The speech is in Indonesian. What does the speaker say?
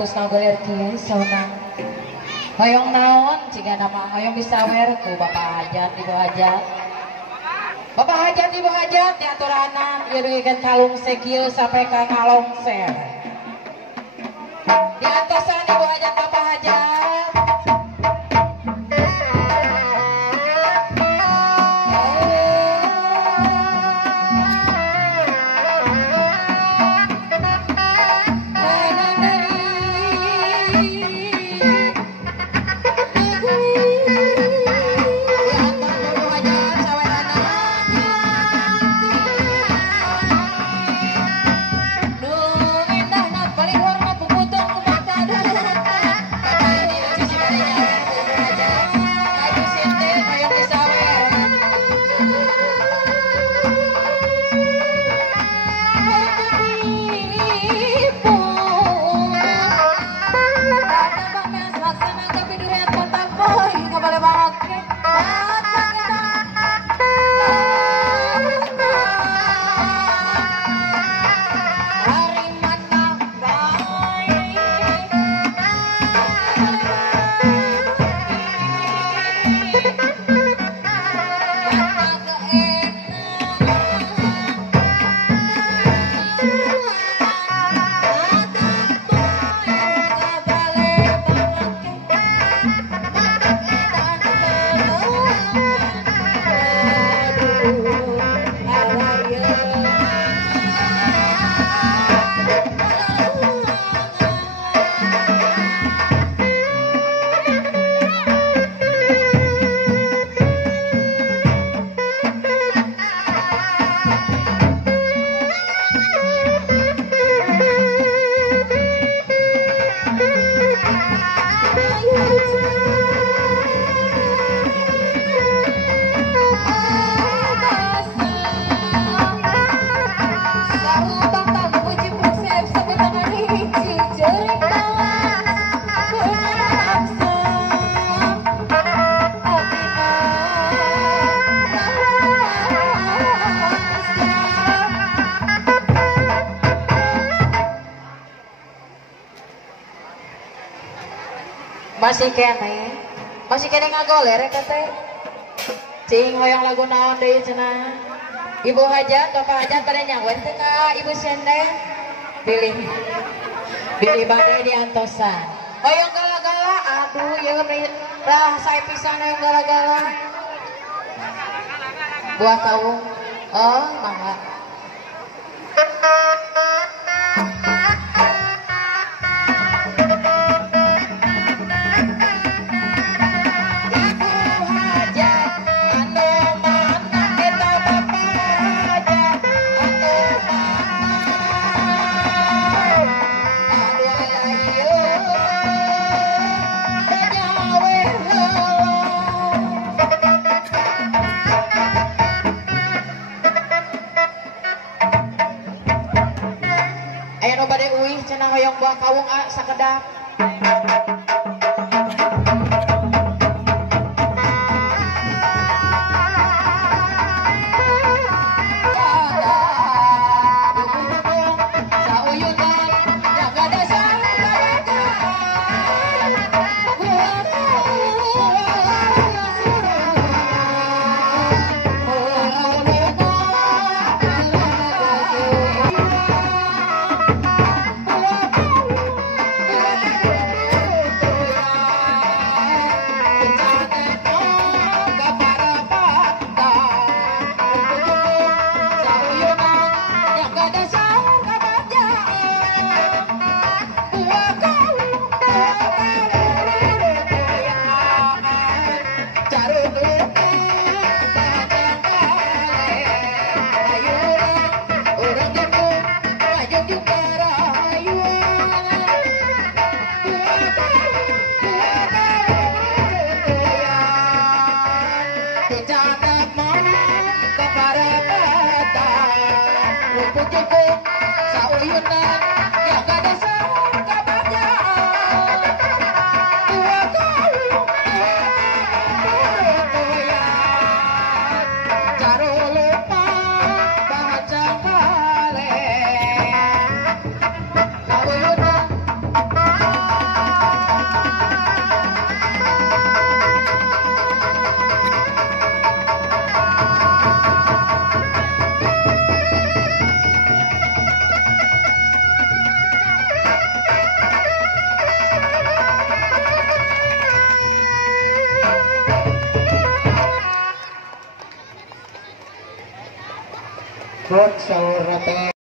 Terus ngagoler kieu sauna. Hoyong naon jika nama hoyong bisa wer ku Bapak Hajat Ibu Hajat. Bapak Hajat Ibu Hajat diaturanan ieu dugikan kalung sekieu sampai ka ngalongser. Diantosan Ibu Hajat Bapak Hajat. masih kene ngagoler eta teh cing hoyong lagu naon deui cenah Ibu Hajat Bapak Hajat pada nyangwen teh ka Ibu Sende pilih bade diantosan hoyong gala-gala aduh ya lah saya pisan hoyong gala-gala buah kawung oh mangga hoyong buah kawung sakedap cukup sauyunan yang gak saur kabajaan tua kau caro lupa baca kale sauyunan Pun sahur